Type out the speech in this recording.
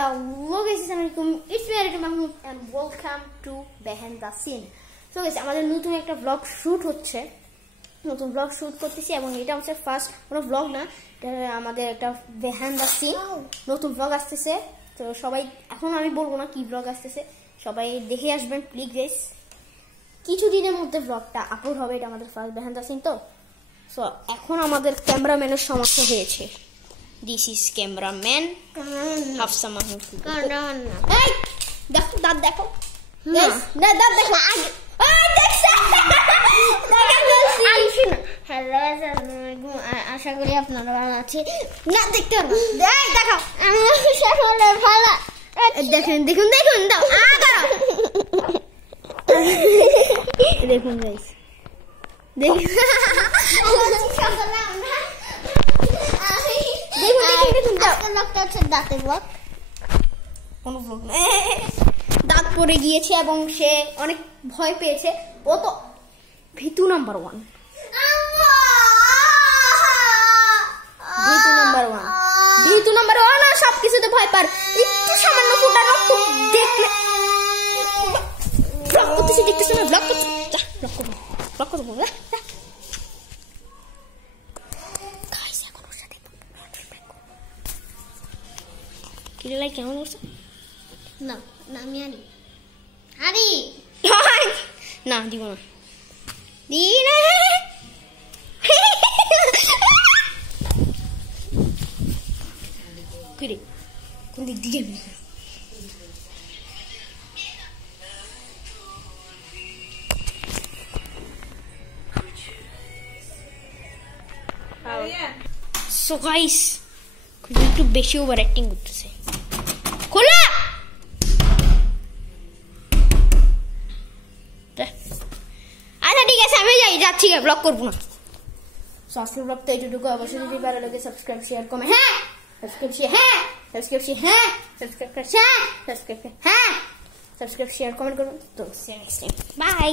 Hello guys, it's me Arika Mahmood and welcome to Behind the Scene. So guys, আমাদের নতুন একটা blog shoot হচ্ছে, নতুন blog shoot করতেছি এবং এটা হচ্ছে ফার্স্ট কোনো ব্লগ না, এটা আমাদের একটা Behind the Scene নতুন ব্লগ আসতেছে। তো সবাই এখন আমি বলবো না কি ব্লগ আসতেছে, সবাই দেখে আসবেন প্লিজ গাইস। কিছুদিনের মধ্যে ব্লগটা আপলোড হবে, এটা আমাদের ফার্স্ট Behind the Scene। তো সো এখন আমাদের ক্যামেরাম্যানের সমস্যা হয়েছে। This is cameraman Hafsa Mahmood. Hey, দেখো দাঁত দেখো। Yes, দাঁত দেখো। এই দেখছ? হ্যালো আসসালামু আশা করি আপনারা ভালো আছেন। না দেখতে পারবো। এই দেখো আমি সকলে ভালো। দেখুন দেখুন দেখুন দাও আগা। দেখুন গাইস। দেখুন সকলে আমরা দাঁত পড়ে গিয়েছে এবং সে অনেক ভয় পেয়েছে। ও তো ভীতু নাম্বার ওয়ান, ভীতু নাম্বার ওয়ান আর সবকিছুতে ভয় পার। একটু সামান্য ফোঁটা রক্ত দেখলে ব্লক করতেছি, দেখতেছি না ব্লক করতে ব্লক করবো। কিলাই কেমন করছে? না না আমি আনি আরে না দিব না দি না কিরে কোন দিক দিয়ে সো গাইস একটু বেশি ওভার অ্যাক্টিং করতেছে। খোলা আচ্ছা ঠিক আছে আমি যাচ্ছি, ব্লগ করবো না। আজকের ব্লগ তো এইটুকু। অবশ্যই যদি ভালো লাগে subscribe share comment subscribe share comment করুন। তো বাই।